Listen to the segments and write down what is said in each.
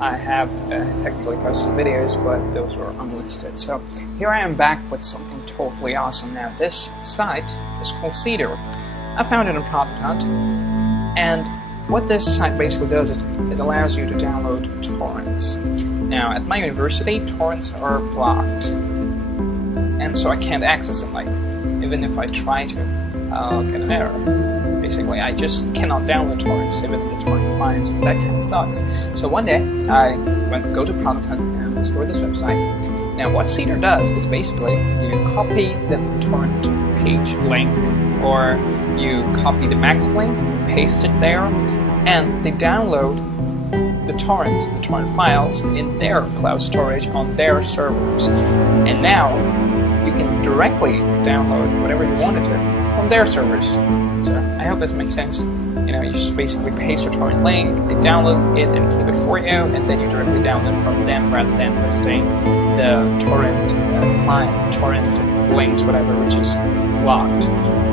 I have technically posted videos, but those were unlisted. So here I am back with something totally awesome now. This site is called Seedr. I found it on Product Hunt, and what this site basically does is it allows you to download torrents. Now, at my university, torrents are blocked, and so I can't access them. Like, even if I try to, I'll get an error. Basically, I just cannot download torrents, even the torrent clients, and that kind of sucks. So one day, I went to go to Product Hunt and explore this website. Now, what Seedr does is basically you copy the torrent page link, or you copy the magnet link, paste it there, and they download the torrent files in their cloud storage on their servers. And now you can directly download whatever you wanted to from their servers. So I hope this makes sense. You know, you just basically paste your torrent link, they download it and keep it for you, and then you directly download from them rather than listing the torrent client, torrent links, whatever, which is blocked.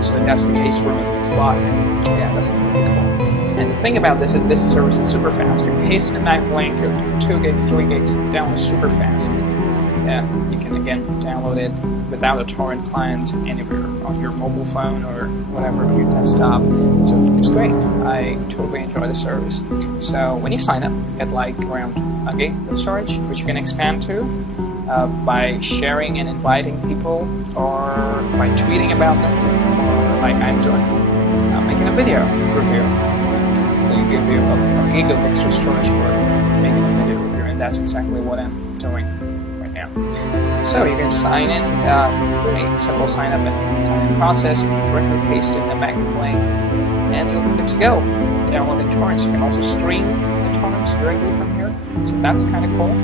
So that's the case for me. It's blocked, and yeah, that's pretty cool. And the thing about this is this service is super fast. You paste the magnet link, 2 gigs, 3 gigs, download super fast. Yeah, you can again download it without a torrent client anywhere on your mobile phone or whatever, on your desktop. So it's great. I totally enjoy the service. So when you sign up, you get like around a gig of storage, which you can expand to by sharing and inviting people, or by tweeting about them, or like I'm doing, making a video review. They give you a gig of extra storage for making a video review, and that's exactly what I'm doing right now. So you can sign in, a simple sign up and sign in process. You can directly paste in the magnet link, and you'll be good to go. Downloading torrents. You can also stream the torrents directly from here, so that's kind of cool.